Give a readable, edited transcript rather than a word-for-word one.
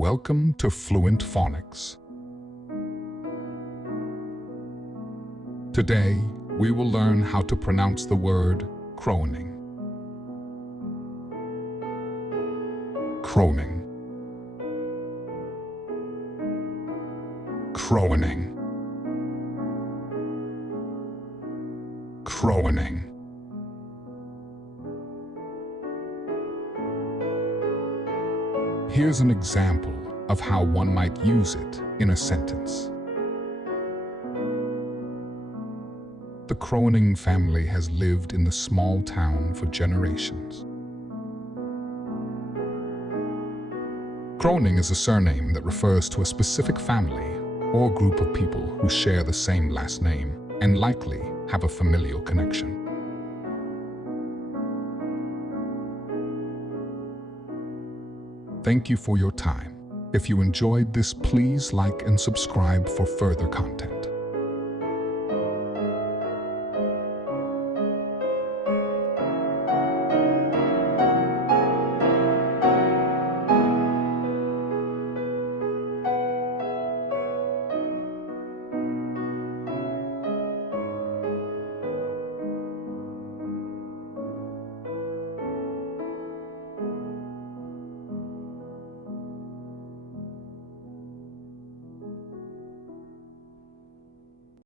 Welcome to Fluent Phonics. Today, we will learn how to pronounce the word Kroening. Kroening. Kroening. Kroening. Here's an example of how one might use it in a sentence. The Kroening family has lived in the small town for generations. Kroening is a surname that refers to a specific family or group of people who share the same last name and likely have a familial connection. Thank you for your time. If you enjoyed this, please like and subscribe for further content.